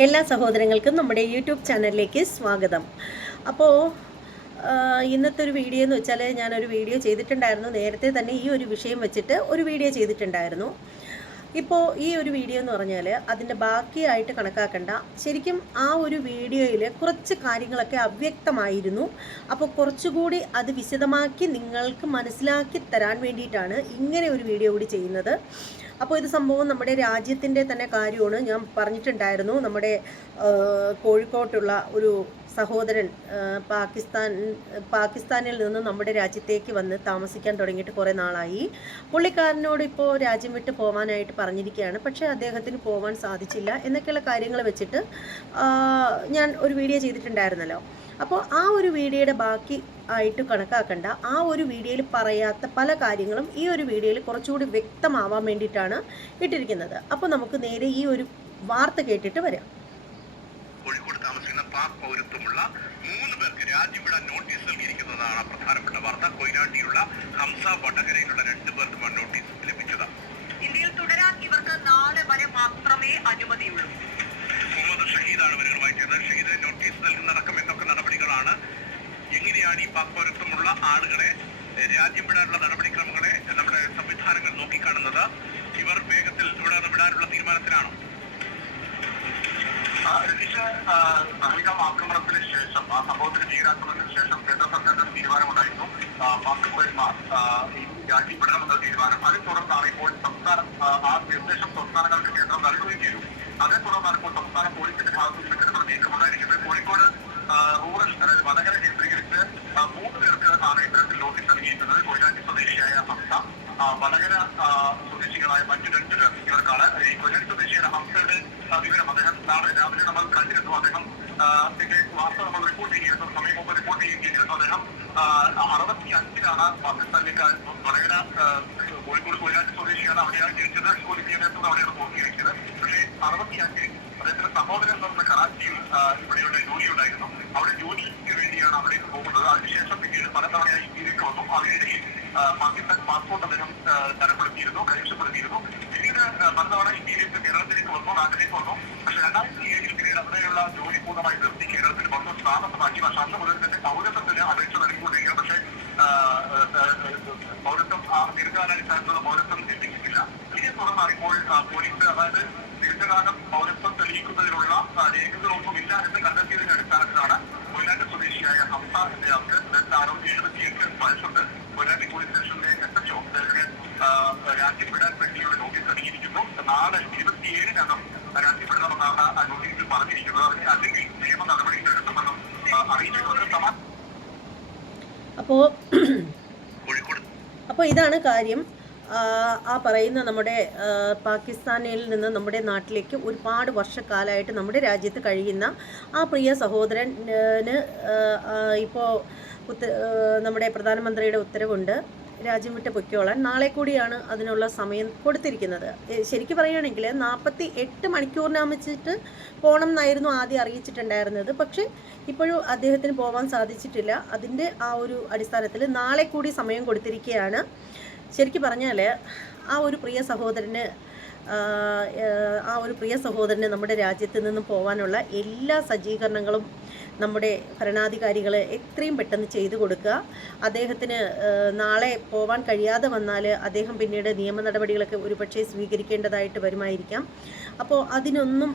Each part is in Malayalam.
എല്ലാ സഹോദരങ്ങൾക്കും നമ്മുടെ യൂട്യൂബ് ചാനലിലേക്ക് സ്വാഗതം. അപ്പോൾ ഇന്നത്തെ ഒരു വീഡിയോ എന്ന് വെച്ചാൽ ഞാനൊരു വീഡിയോ ചെയ്തിട്ടുണ്ടായിരുന്നു. നേരത്തെ തന്നെ ഈ ഒരു വിഷയം വെച്ചിട്ട് ഒരു വീഡിയോ ചെയ്തിട്ടുണ്ടായിരുന്നു. ഇപ്പോൾ ഈ ഒരു വീഡിയോ എന്ന് പറഞ്ഞാൽ അതിന്റെ ബാക്കിയായിട്ട് കണക്കാക്കണ്ട. ശരിക്കും ആ ഒരു വീഡിയോയിൽ കുറച്ച് കാര്യങ്ങളൊക്കെ അവ്യക്തമായിരുന്നു. അപ്പോൾ കുറച്ചുകൂടി അത് വിശദമാക്കി നിങ്ങൾക്ക് മനസ്സിലാക്കി തരാൻ വേണ്ടിയിട്ടാണ് ഇങ്ങനെ ഒരു വീഡിയോ കൂടി ചെയ്യുന്നത്. അപ്പോൾ ഇത് സംഭവം നമ്മുടെ രാജ്യത്തിന്റെ തന്നെ കാര്യമാണ്. ഞാൻ പറഞ്ഞിട്ടുണ്ടായിരുന്നു നമ്മുടെ കോഴിക്കോട്ടുള്ള ഒരു സഹോദരൻ പാകിസ്ഥാൻ പാകിസ്ഥാനിൽ നിന്ന് നമ്മുടെ രാജ്യത്തേക്ക് വന്ന് താമസിക്കാൻ തുടങ്ങിയിട്ട് കുറേ നാളായി. പുള്ളിക്കാരനോട് ഇപ്പോൾ രാജ്യം വിട്ട് പോകാനായിട്ട് പറഞ്ഞിരിക്കുകയാണ്. പക്ഷേ അദ്ദേഹത്തിന് പോകാൻ സാധിച്ചില്ല എന്നൊക്കെയുള്ള കാര്യങ്ങൾ വെച്ചിട്ട് ഞാൻ ഒരു വീഡിയോ ചെയ്തിട്ടുണ്ടായിരുന്നല്ലോ. അപ്പോൾ ആ ഒരു വീഡിയോയുടെ ബാക്കി ആയിട്ട് കണക്കാക്കണ്ട. ആ ഒരു വീഡിയോയിൽ പറയാത്ത പല കാര്യങ്ങളും ഈ ഒരു വീഡിയോയിൽ കുറച്ചുകൂടി വ്യക്തമാവാൻ വേണ്ടിയിട്ടാണ് ഇട്ടിരിക്കുന്നത്. അപ്പോൾ നമുക്ക് നേരെ ഈ ഒരു വാർത്ത കേട്ടിട്ട് വരാം. കോഴിക്കോട് താമസിക്കുന്ന പാക് പൗരത്വമുള്ള മൂന്ന് പേർക്ക് രാജ്യം നോട്ടീസ് നൽകിയിരിക്കുന്നതാണ് പ്രധാനപ്പെട്ട വാർത്ത. കൊയിലാണ്ടിയുള്ള ഹംസ വടകരയിലുള്ള രണ്ടു പേർക്കുമാണ് നോട്ടീസ് ലഭിച്ചത്. ഇന്ത്യയിൽ തുടരാൻ ഇവർക്ക് നാളെ വരെ മാത്രമേ അനുമതിയുള്ളൂ. മുഹമ്മദ് ഷഹീദാണ് ഇവരുമായി ചേർന്നത്. ഷഹീദിന് നോട്ടീസ് നൽകുന്നതടക്കം എന്തൊക്കെ നടപടികളാണ് എങ്ങനെയാണ് ഈ പാക് പൗരത്വമുള്ള ആളുകളെ രാജ്യം വിടാനുള്ള നടപടിക്രമങ്ങളെ നമ്മുടെ സംവിധാനങ്ങൾ നോക്കിക്കാണുന്നത്? ഇവർ വേഗത്തിൽ ഇവിടെ വിടാനുള്ള തീരുമാനത്തിലാണോ? രതീഷ് പഹൽഗാം ആക്രമണത്തിന് ശേഷം ആ സംഭവത്തിന് ഭീകരാക്രമണത്തിന് ശേഷം കേന്ദ്ര സർക്കാരിന്റെ തീരുമാനമുണ്ടായിരുന്നു. പൗരന്മാർ രാജ്യം വിടണമെന്ന തീരുമാനം. അതിനെ തുടർന്നാണ് ഇപ്പോൾ സംസ്ഥാന ആ, നിർദ്ദേശം സംസ്ഥാനങ്ങൾക്ക് കേന്ദ്രം നൽകുകയും ചെയ്തു. അതേ തുടർന്നാണ് ഇപ്പോൾ സംസ്ഥാന പോലീസിന്റെ ഭാഗത്ത് നിന്ന് നീക്കമുണ്ടായിരിക്കുന്നത്. കോഴിക്കോട് റൂറൽ അതായത് വടകര ആ, മൂന്ന് പേർക്ക് ആണ് ഇത്തരത്തിൽ നോട്ടീസ് നൽകിയിരിക്കുന്നത്. കൊയിലാണ്ടി സ്വദേശിയായ ഹംസ. വടകര സ്വദേശികളായ മറ്റു രണ്ട് പേർ ഇവർക്കാണ് ഈ കൊയിലാണ്ടി സ്വദേശിയായ ഹംസയുടെ വിവരം അദ്ദേഹം നാളെ രാവിലെ നമ്മൾ കണ്ടിരുന്നു. അദ്ദേഹം ആ, ഇതിന്റെ വാർത്ത നമ്മൾ റിപ്പോർട്ട് ചെയ്യുകയായിരുന്നു സമയം മുമ്പ് റിപ്പോർട്ട് ചെയ്യുകയായിരുന്നു അദ്ദേഹം അറുപത്തി അഞ്ചിലാണ് പാകിസ്ഥാനിലേക്ക് വടകര കോഴിക്കോട് കൊയിലാണ്ടി സ്വദേശിയാണ് അവിടെയാണ് ജനിച്ചത്. സ്കൂൾ വിദ്യാഭ്യാസത്തോടെ അവിടെയാണ് പൂർത്തീകരിച്ചത് പക്ഷേ അറുപത്തി അഞ്ചിൽ അദ്ദേഹത്തിന്റെ സഹോദരൻ എന്ന് പറഞ്ഞ കറാച്ചിയിൽ ഇവിടെയുള്ള ജോലി ഉണ്ടായിരുന്നു. അവിടെ ജോലിക്ക് വേണ്ടിയാണ് അവിടേക്ക് പോകുന്നത്. അതിനുശേഷം പിന്നീട് പലതവണയായി ഇന്ത്യയിലേക്ക് വന്നു. അതിനിടയിൽ പാകിസ്ഥാൻ പാസ്പോർട്ട് അദ്ദേഹം തരപ്പെടുത്തിയിരുന്നു കൈവശപ്പെടുത്തിയിരുന്നു പിന്നീട് പല പലതവണ ഇന്ത്യയിലേക്ക് കേരളത്തിലേക്ക് വന്നു നാട്ടിലേക്ക് വന്നു. പക്ഷെ രണ്ടായിരത്തി ഏഴിൽ പിന്നീട് അവിടെയുള്ള ജോലി പൂർണമായി നിർത്തി കേരളത്തിൽ വന്നു. താമസമാക്കി അന്ന് മുതൽ തന്നെ പൗരത്വത്തിന് അപേക്ഷ നൽകിക്കൊണ്ടിരിക്കുക പക്ഷേ പൗരത്വം ആ ദീർഘകാലാടിസ്ഥാനത്തുള്ള പൗരത്വം ലഭിക്കുന്നില്ല ഇതിനെ തുടർന്നറിയുമ്പോൾ പോലീസ് അതായത് ദീർഘകാലം പൗരത്വം തെളിയിക്കുന്നതിനുള്ള രേഖകളൊന്നും ഇല്ല എന്ന് കണ്ടെത്തിയതിന്റെ അടിസ്ഥാനത്തിലാണ് കൊയിലാണ്ടി സ്വദേശിയായ ഹംസ എന്നയാൾക്ക് ആരോഗ്യ എഴുപത്തിയെട്ട് വയസ്സുണ്ട് കൊയിലാണ്ടി പോലീസ് സ്റ്റേഷനിലെ എസ് എച്ച് ഒ രാജ്യം വിടാൻ വേണ്ടിയുള്ള നോട്ടീസ് നൽകിയിരിക്കുന്നു. നാളെ ഇരുപത്തിയേഴിനകം രാജ്യം വിടണമെന്നാണ് ആ നോട്ടീസിൽ പറഞ്ഞിരിക്കുന്നത്. അതിന് അല്ലെങ്കിൽ നിയമ നടപടികൾ എടുക്കുമെന്നും അറിയിച്ചിട്ടുണ്ട്. സമാ- അപ്പോൾ കോഴിക്കോട്. അപ്പോൾ ഇതാണ് കാര്യം. ആ, പറയുന്ന നമ്മുടെ പാകിസ്ഥാനിൽ നിന്ന് നമ്മുടെ നാട്ടിലേക്ക് ഒരുപാട് വർഷക്കാലമായിട്ട് നമ്മുടെ രാജ്യത്ത് കഴിയുന്ന ആ പ്രിയ സഹോദരന് ഇപ്പോൾ ഉത്ത നമ്മുടെ പ്രധാനമന്ത്രിയുടെ ഉത്തരവുണ്ട്. രാജ്യം വിട്ട് പൊയ്ക്കോളാൻ. നാളെ കൂടിയാണ് അതിനുള്ള സമയം കൊടുത്തിരിക്കുന്നത്. ശരിക്കും പറയുകയാണെങ്കിൽ നാൽപ്പത്തി എട്ട് മണിക്കൂറിനാമിച്ചിട്ട് പോകണം എന്നായിരുന്നു ആദ്യം അറിയിച്ചിട്ടുണ്ടായിരുന്നത്. പക്ഷേ ഇപ്പോഴും അദ്ദേഹത്തിന് പോകാൻ സാധിച്ചിട്ടില്ല. അതിന്റെ ആ ഒരു അടിസ്ഥാനത്തിൽ നാളെ കൂടി സമയം കൊടുത്തിരിക്കുകയാണ്. ശരിക്കും പറഞ്ഞാൽ ആ ഒരു പ്രിയ സഹോദരന് ആ, ഒരു പ്രിയ സഹോദരന് നമ്മുടെ രാജ്യത്ത് നിന്നും പോകാനുള്ള എല്ലാ സജ്ജീകരണങ്ങളും നമ്മുടെ ഭരണാധികാരികൾ എത്രയും പെട്ടെന്ന് ചെയ്തു കൊടുക്കുക. അദ്ദേഹത്തിന് നാളെ പോവാൻ കഴിയാതെ വന്നാൽ അദ്ദേഹം പിന്നീട് നിയമ നടപടികളൊക്കെ ഒരുപക്ഷെ സ്വീകരിക്കേണ്ടതായിട്ട് വരുമായിരിക്കാം. അപ്പോൾ അതിനൊന്നും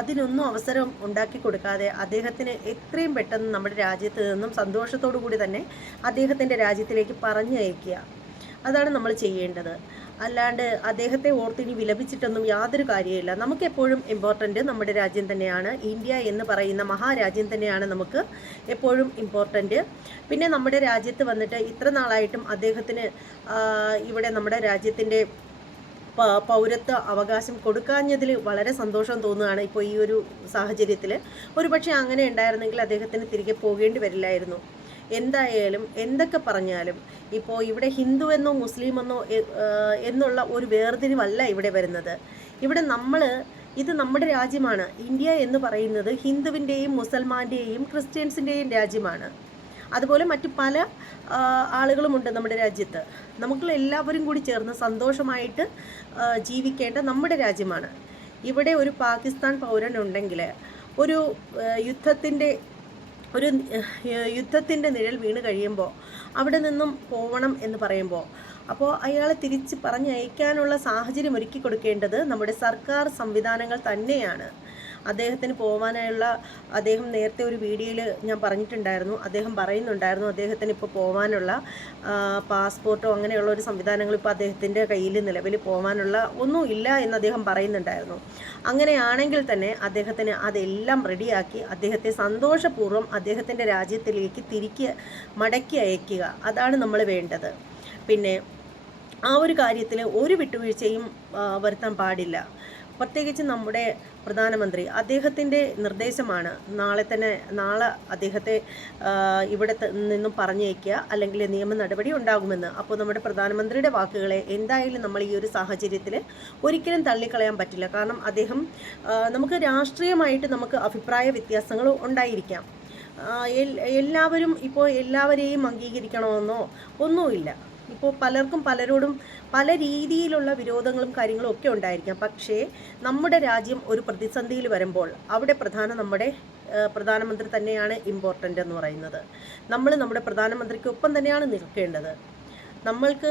അതിനൊന്നും അവസരം ഉണ്ടാക്കി കൊടുക്കാതെ അദ്ദേഹത്തിന് എത്രയും പെട്ടെന്ന് നമ്മുടെ രാജ്യത്ത് നിന്നും സന്തോഷത്തോടു കൂടി തന്നെ അദ്ദേഹത്തിന്റെ രാജ്യത്തിലേക്ക് പറഞ്ഞയക്കുക. അതാണ് നമ്മൾ ചെയ്യേണ്ടത്. അല്ലാണ്ട് അദ്ദേഹത്തെ ഓർത്തിനി വിലപിച്ചിട്ടൊന്നും യാതൊരു കാര്യമില്ല നമുക്കെപ്പോഴും ഇമ്പോർട്ടന്റ് നമ്മുടെ രാജ്യം തന്നെയാണ്. ഇന്ത്യ എന്ന് പറയുന്ന മഹാരാജ്യം തന്നെയാണ് നമുക്ക് എപ്പോഴും ഇമ്പോർട്ടന്റ് പിന്നെ നമ്മുടെ രാജ്യത്ത് വന്നിട്ട് ഇത്ര നാളായിട്ടും അദ്ദേഹത്തിന് ഇവിടെ നമ്മുടെ രാജ്യത്തിന്റെ പൗരത്വ അവകാശം കൊടുക്കാഞ്ഞതിൽ വളരെ സന്തോഷം തോന്നുകയാണ് ഇപ്പോൾ ഈ ഒരു സാഹചര്യത്തിൽ ഒരുപക്ഷെ അങ്ങനെ ഉണ്ടായിരുന്നെങ്കിൽ അദ്ദേഹത്തിന് തിരികെ പോകേണ്ടി വരില്ലായിരുന്നു. എന്തായാലും എന്തൊക്കെ പറഞ്ഞാലും ഇപ്പോൾ ഇവിടെ ഹിന്ദു എന്നോ മുസ്ലിം എന്നോ എന്നുള്ള ഒരു വേർതിരിവല്ല ഇവിടെ വരുന്നത്. ഇവിടെ നമ്മൾ ഇത് നമ്മുടെ രാജ്യമാണ്. ഇന്ത്യ എന്ന് പറയുന്നത് ഹിന്ദുവിന്റെയും മുസൽമാന്റെയും ക്രിസ്ത്യൻസിന്റെയും രാജ്യമാണ്. അതുപോലെ മറ്റു പല ആളുകളുമുണ്ട് നമ്മുടെ രാജ്യത്ത്. നമുക്ക് എല്ലാവരും കൂടി ചേർന്ന് സന്തോഷമായിട്ട് ജീവിക്കേണ്ട നമ്മുടെ രാജ്യമാണ്. ഇവിടെ ഒരു പാകിസ്ഥാൻ പൗരനുണ്ടെങ്കിൽ ഒരു യുദ്ധത്തിന്റെ ഒരു യുദ്ധത്തിന്റെ നിഴൽ വീണ് കഴിയുമ്പോൾ അവിടെ നിന്നും പോവണം എന്ന് പറയുമ്പോൾ അപ്പോൾ അയാളെ തിരിച്ച് പറഞ്ഞയക്കാനുള്ള സാഹചര്യം ഒരുക്കി കൊടുക്കേണ്ടത് നമ്മുടെ സർക്കാർ സംവിധാനങ്ങൾ തന്നെയാണ്. അദ്ദേഹത്തിന് പോകാനായുള്ള അദ്ദേഹം നേരത്തെ ഒരു വീഡിയോയിൽ ഞാൻ പറഞ്ഞിട്ടുണ്ടായിരുന്നു അദ്ദേഹം പറയുന്നുണ്ടായിരുന്നു അദ്ദേഹത്തിന് ഇപ്പോൾ പോവാനുള്ള പാസ്പോർട്ടോ അങ്ങനെയുള്ള ഒരു സംവിധാനങ്ങൾ ഇപ്പോൾ അദ്ദേഹത്തിന്റെ കയ്യിൽ നിലവിൽ പോവാനുള്ള ഒന്നും ഇല്ല എന്ന് അദ്ദേഹം പറയുന്നുണ്ടായിരുന്നു. അങ്ങനെയാണെങ്കിൽ തന്നെ അദ്ദേഹത്തിന് അതെല്ലാം റെഡിയാക്കി അദ്ദേഹത്തെ സന്തോഷപൂർവം അദ്ദേഹത്തിന്റെ രാജ്യത്തിലേക്ക് തിരികെ മടക്കി അയക്കുക. അതാണ് നമ്മൾ വേണ്ടത്. പിന്നെ ആ ഒരു കാര്യത്തിൽ ഒരു വിട്ടുവീഴ്ചയും വരുത്താൻ പാടില്ല. പ്രത്യേകിച്ച് നമ്മുടെ പ്രധാനമന്ത്രി അദ്ദേഹത്തിന്റെ നിർദ്ദേശമാണ് നാളെ തന്നെ നാളെ അദ്ദേഹത്തെ ഇവിടെ നിന്നും പറഞ്ഞേക്കുക അല്ലെങ്കിൽ നിയമ നടപടി ഉണ്ടാകുമെന്ന്. അപ്പോൾ നമ്മുടെ പ്രധാനമന്ത്രിയുടെ വാക്കുകളെ എന്തായാലും നമ്മൾ ഈ ഒരു സാഹചര്യത്തിൽ ഒരിക്കലും തള്ളിക്കളയാൻ പറ്റില്ല. കാരണം അദ്ദേഹം നമുക്ക് രാഷ്ട്രീയമായിട്ട് നമുക്ക് അഭിപ്രായ വ്യത്യാസങ്ങൾ ഉണ്ടായിരിക്കാം. എല്ലാവരും ഇപ്പോൾ എല്ലാവരെയും അംഗീകരിക്കണമെന്നോ ഒന്നുമില്ല. ഇപ്പോൾ പലർക്കും പലരോടും പല രീതിയിലുള്ള വിരോധങ്ങളും കാര്യങ്ങളും ഒക്കെ ഉണ്ടായിരിക്കാം. പക്ഷേ നമ്മുടെ രാജ്യം ഒരു പ്രതിസന്ധിയിൽ വരുമ്പോൾ അവിടെ പ്രധാന നമ്മുടെ പ്രധാനമന്ത്രി തന്നെയാണ് ഇമ്പോർട്ടന്റ് എന്ന് പറയുന്നത്. നമ്മൾ നമ്മുടെ പ്രധാനമന്ത്രിക്കൊപ്പം തന്നെയാണ് നിൽക്കേണ്ടത്. നമ്മൾക്ക്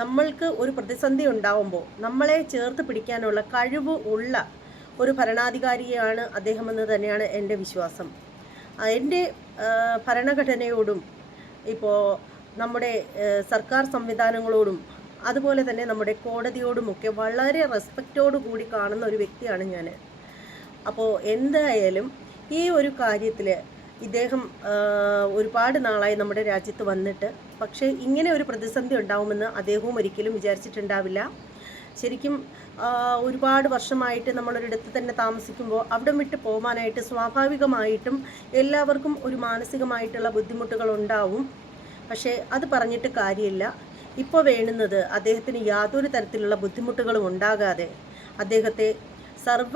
നമ്മൾക്ക് ഒരു പ്രതിസന്ധി ഉണ്ടാവുമ്പോൾ നമ്മളെ ചേർത്ത് പിടിക്കാനുള്ള കഴിവ് ഉള്ള ഒരു ഭരണാധികാരിയാണ് അദ്ദേഹമെന്ന് തന്നെയാണ് എന്റെ വിശ്വാസം. എന്റെ ഭരണഘടനയോടും ഇപ്പോൾ നമ്മുടെ സർക്കാർ സംവിധാനങ്ങളോടും അതുപോലെ തന്നെ നമ്മുടെ കോടതിയോടുമൊക്കെ വളരെ റെസ്പെക്റ്റോടു കൂടി കാണുന്ന ഒരു വ്യക്തിയാണ് ഞാൻ അപ്പോൾ എന്തായാലും ഈ ഒരു കാര്യത്തിൽ ഇദ്ദേഹം ഒരുപാട് നാളായി നമ്മുടെ രാജ്യത്ത് വന്നിട്ട് പക്ഷേ ഇങ്ങനെ ഒരു പ്രതിസന്ധി ഉണ്ടാവുമെന്ന് അദ്ദേഹവും ഒരിക്കലും വിചാരിച്ചിട്ടുണ്ടാവില്ല. ശരിക്കും ഒരുപാട് വർഷമായിട്ട് നമ്മളൊരിടത്ത് തന്നെ താമസിക്കുമ്പോൾ അവിടെ വിട്ട് പോകാനായിട്ട് സ്വാഭാവികമായിട്ടും എല്ലാവർക്കും ഒരു മാനസികമായിട്ടുള്ള ബുദ്ധിമുട്ടുകൾ ഉണ്ടാവും പക്ഷേ അത് പറഞ്ഞിട്ട് കാര്യമില്ല. ഇപ്പോൾ വേണുന്നത് അദ്ദേഹത്തിന് യാതൊരു തരത്തിലുള്ള ബുദ്ധിമുട്ടുകളും ഉണ്ടാകാതെ അദ്ദേഹത്തെ സർവ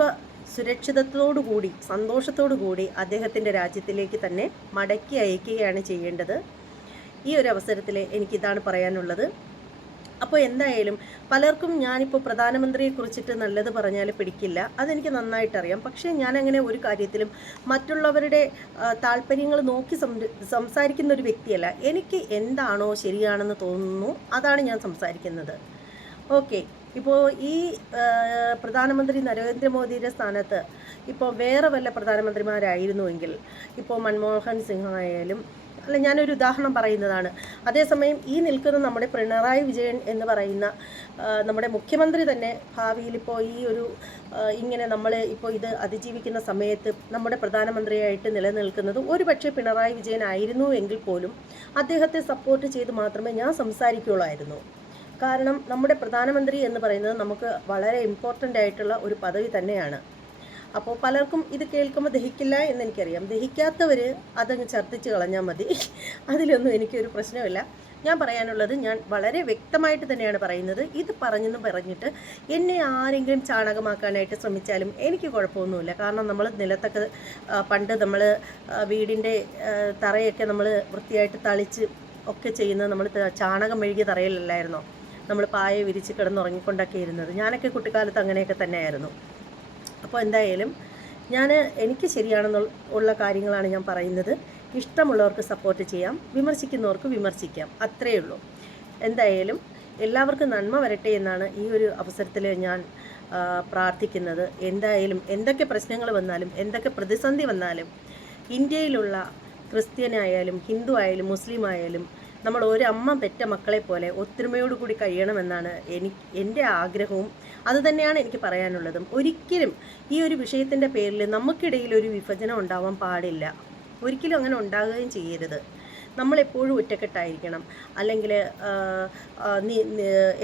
സുരക്ഷിതത്തോടുകൂടി സന്തോഷത്തോടുകൂടി അദ്ദേഹത്തിന്റെ രാജ്യത്തിലേക്ക് തന്നെ മടക്കി അയക്കുകയാണ് ചെയ്യേണ്ടത്. ഈ ഒരു അവസരത്തിൽ എനിക്കിതാണ് പറയാനുള്ളത്. അപ്പോൾ എന്തായാലും പലർക്കും ഞാനിപ്പോൾ പ്രധാനമന്ത്രിയെ കുറിച്ചിട്ട് നല്ലത് പറഞ്ഞാൽ പിടിക്കില്ല. അതെനിക്ക് നന്നായിട്ടറിയാം. പക്ഷേ ഞാൻ അങ്ങനെ ഒരു കാര്യത്തിലും മറ്റുള്ളവരുടെ താല്പര്യങ്ങൾ നോക്കി സംസാരിക്കുന്ന ഒരു വ്യക്തിയല്ല. എനിക്ക് എന്താണോ ശരിയാണെന്ന് തോന്നുന്നു അതാണ് ഞാൻ സംസാരിക്കുന്നത്. ഓക്കെ. ഇപ്പോൾ ഈ പ്രധാനമന്ത്രി നരേന്ദ്രമോദിയുടെ സ്ഥാനത്ത് ഇപ്പോൾ വേറെ വല്ല പ്രധാനമന്ത്രിമാരായിരുന്നുവെങ്കിൽ ഇപ്പോൾ മൻമോഹൻ സിംഗ് ആയാലും അല്ല ഞാനൊരു ഉദാഹരണം പറയുന്നതാണ്. അതേസമയം ഈ നിൽക്കുന്ന നമ്മുടെ പിണറായി വിജയൻ എന്ന് പറയുന്ന നമ്മുടെ മുഖ്യമന്ത്രി തന്നെ ഭാവിയിൽ ഇപ്പോൾ ഈ ഒരു ഇങ്ങനെ നമ്മൾ ഇപ്പോൾ ഇത് അതിജീവിക്കുന്ന സമയത്ത് നമ്മുടെ പ്രധാനമന്ത്രിയായിട്ട് നിലനിൽക്കുന്നത് ഒരു പക്ഷേ പിണറായി വിജയൻ ആയിരുന്നു എങ്കിൽ പോലും അദ്ദേഹത്തെ സപ്പോർട്ട് ചെയ്ത് മാത്രമേ ഞാൻ സംസാരിക്കുകയുള്ളായിരുന്നു. കാരണം നമ്മുടെ പ്രധാനമന്ത്രി എന്ന് പറയുന്നത് നമുക്ക് വളരെ ഇമ്പോർട്ടന്റ് ആയിട്ടുള്ള ഒരു പദവി തന്നെയാണ്. അപ്പോൾ പലർക്കും ഇത് കേൾക്കുമ്പോൾ ദഹിക്കില്ല എന്ന് എനിക്കറിയാം. ദഹിക്കാത്തവർ അതങ്ങ് ഛർദ്ദിച്ച് കളഞ്ഞാൽ മതി. അതിലൊന്നും എനിക്കൊരു പ്രശ്നമില്ല ഞാൻ പറയാനുള്ളത് ഞാൻ വളരെ വ്യക്തമായിട്ട് തന്നെയാണ് പറയുന്നത്. ഇത് പറഞ്ഞെന്ന് പറഞ്ഞിട്ട് എന്നെ ആരെങ്കിലും ചാണകമാക്കാനായിട്ട് ശ്രമിച്ചാലും എനിക്ക് കുഴപ്പമൊന്നുമില്ല. കാരണം നമ്മൾ നിലത്തൊക്കെ പണ്ട് നമ്മൾ വീടിന്റെ തറയൊക്കെ നമ്മൾ വൃത്തിയായിട്ട് തളിച്ച് ഒക്കെ ചെയ്യുന്നത് നമ്മൾ ചാണകം മെഴുകിയ തറയിലല്ലായിരുന്നോ? നമ്മൾ പായ വിരിച്ച് കിടന്നുറങ്ങിക്കൊണ്ടൊക്കെ ഇരുന്നത്. ഞാനൊക്കെ കുട്ടിക്കാലത്ത് അങ്ങനെയൊക്കെ തന്നെയായിരുന്നു. അപ്പോൾ എന്തായാലും ഞാൻ എനിക്ക് ശരിയാണെന്നുള്ള ഉള്ള കാര്യങ്ങളാണ് ഞാൻ പറയുന്നത്. ഇഷ്ടമുള്ളവർക്ക് സപ്പോർട്ട് ചെയ്യാം. വിമർശിക്കുന്നവർക്ക് വിമർശിക്കാം. അത്രയേ ഉള്ളൂ. എന്തായാലും എല്ലാവർക്കും നന്മ വരട്ടെ എന്നാണ് ഈ ഒരു അവസരത്തിൽ ഞാൻ പ്രാർത്ഥിക്കുന്നത്. എന്തായാലും എന്തൊക്കെ പ്രശ്നങ്ങൾ വന്നാലും എന്തൊക്കെ പ്രതിസന്ധി വന്നാലും ഇന്ത്യയിലുള്ള ക്രിസ്ത്യനായാലും ഹിന്ദു ആയാലും മുസ്ലിം ആയാലും നമ്മൾ ഒരു അമ്മ പെറ്റ മക്കളെ പോലെ ഒത്തൊരുമയോടുകൂടി കഴിയണമെന്നാണ് എനിക്ക് എന്റെ ആഗ്രഹവും അതുതന്നെയാണ് എനിക്ക് പറയാനുള്ളതും. ഒരിക്കലും ഈ ഒരു വിഷയത്തിന്റെ പേരിൽ നമുക്കിടയിൽ ഒരു വിഭജനം ഉണ്ടാവാൻ പാടില്ല. ഒരിക്കലും അങ്ങനെ ഉണ്ടാകുകയും ചെയ്യരുത്. നമ്മളെപ്പോഴും ഒറ്റക്കെട്ടായിരിക്കണം. അല്ലെങ്കിൽ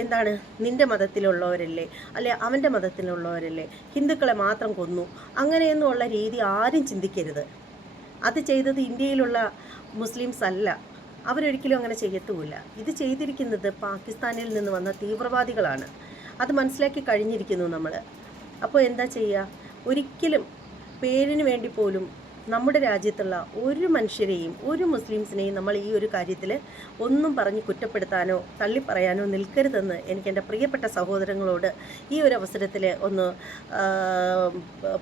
എന്താണ് നിന്റെ മതത്തിലുള്ളവരല്ലേ? അല്ലെ അവന്റെ മതത്തിലുള്ളവരല്ലേ? ഹിന്ദുക്കളെ മാത്രം കൊന്നു. അങ്ങനെയൊന്നുമുള്ള രീതി ആരും ചിന്തിക്കരുത്. അത് ചെയ്തത് ഇന്ത്യയിലുള്ള മുസ്ലിംസ് അല്ല. അവരൊരിക്കലും അങ്ങനെ ചെയ്യത്തുമില്ല. ഇത് ചെയ്തിരിക്കുന്നത് പാകിസ്ഥാനിൽ നിന്ന് വന്ന തീവ്രവാദികളാണ്. അത് മനസ്സിലാക്കി കഴിഞ്ഞിരിക്കുന്നു നമ്മൾ അപ്പോൾ എന്താ ചെയ്യുക ഒരിക്കലും പേരിന് വേണ്ടി പോലും നമ്മുടെ രാജ്യത്തുള്ള ഒരു മനുഷ്യരെയും ഒരു മുസ്ലിംസിനെയും നമ്മൾ ഈ ഒരു കാര്യത്തിൽ ഒന്നും പറഞ്ഞ് കുറ്റപ്പെടുത്താനോ തള്ളിപ്പറയാനോ നിൽക്കരുതെന്ന് എനിക്ക് എന്റെ പ്രിയപ്പെട്ട സഹോദരങ്ങളോട് ഈ ഒരു അവസരത്തിൽ ഒന്ന്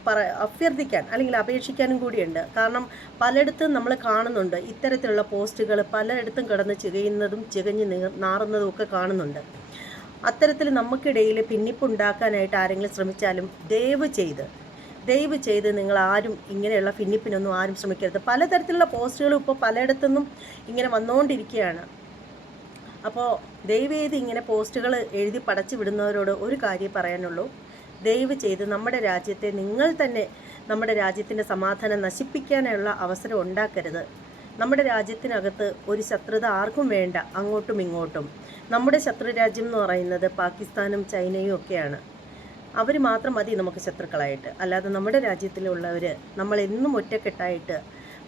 പറ അഭ്യർത്ഥിക്കാൻ അല്ലെങ്കിൽ അപേക്ഷിക്കാനും കൂടിയുണ്ട്. കാരണം പലയിടത്തും നമ്മൾ കാണുന്നുണ്ട്. ഇത്തരത്തിലുള്ള പോസ്റ്റുകൾ പലയിടത്തും കിടന്ന് ചികയുന്നതും ചികഞ്ഞ് നാറുന്നതും ഒക്കെ കാണുന്നുണ്ട്. അത്തരത്തിൽ നമുക്കിടയിൽ ഭിന്നിപ്പുണ്ടാക്കാനായിട്ട് ആരെങ്കിലും ശ്രമിച്ചാലും ദയവ് ചെയ്ത് ദയവ് ചെയ്ത് നിങ്ങൾ ആരും ഇങ്ങനെയുള്ള പിന്നിപ്പിനൊന്നും ആരും ശ്രമിക്കരുത്. പലതരത്തിലുള്ള പോസ്റ്റുകളും ഇപ്പോൾ പലയിടത്തുനിന്നും ഇങ്ങനെ വന്നുകൊണ്ടിരിക്കുകയാണ് അപ്പോൾ ദയവ് ചെയ്ത് ഇങ്ങനെ പോസ്റ്റുകൾ എഴുതി പടച്ചു വിടുന്നവരോട് ഒരു കാര്യം പറയാനുള്ളൂ. ദയവ് ചെയ്ത് നമ്മുടെ രാജ്യത്തെ നിങ്ങൾ തന്നെ നമ്മുടെ രാജ്യത്തിന്റെ സമാധാനം നശിപ്പിക്കാനുള്ള അവസരം ഉണ്ടാക്കരുത്. നമ്മുടെ രാജ്യത്തിനകത്ത് ഒരു ശത്രുത ആർക്കും വേണ്ട അങ്ങോട്ടും ഇങ്ങോട്ടും. നമ്മുടെ ശത്രു രാജ്യം എന്ന് പറയുന്നത് പാകിസ്ഥാനും ചൈനയും ഒക്കെയാണ്. അവർ മാത്രം മതി നമുക്ക് ശത്രുക്കളായിട്ട്. അല്ലാതെ നമ്മുടെ രാജ്യത്തിലുള്ളവർ നമ്മൾ എന്നും ഒറ്റക്കെട്ടായിട്ട്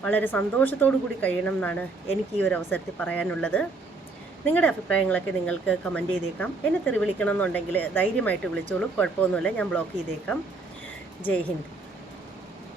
വളരെ സന്തോഷത്തോടു കൂടി കഴിയണം എന്നാണ് എനിക്ക് ഈ ഒരു അവസരത്തിൽ പറയാനുള്ളത്. നിങ്ങളുടെ അഭിപ്രായങ്ങളൊക്കെ നിങ്ങൾക്ക് കമന്റ് ചെയ്തേക്കാം. എന്നെ തെറി വിളിക്കണം എന്നുണ്ടെങ്കിൽ ധൈര്യമായിട്ട് വിളിച്ചോളൂ. കുഴപ്പമൊന്നുമില്ല. ഞാൻ ബ്ലോക്ക് ചെയ്തേക്കാം. ജയ് ഹിന്ദ്.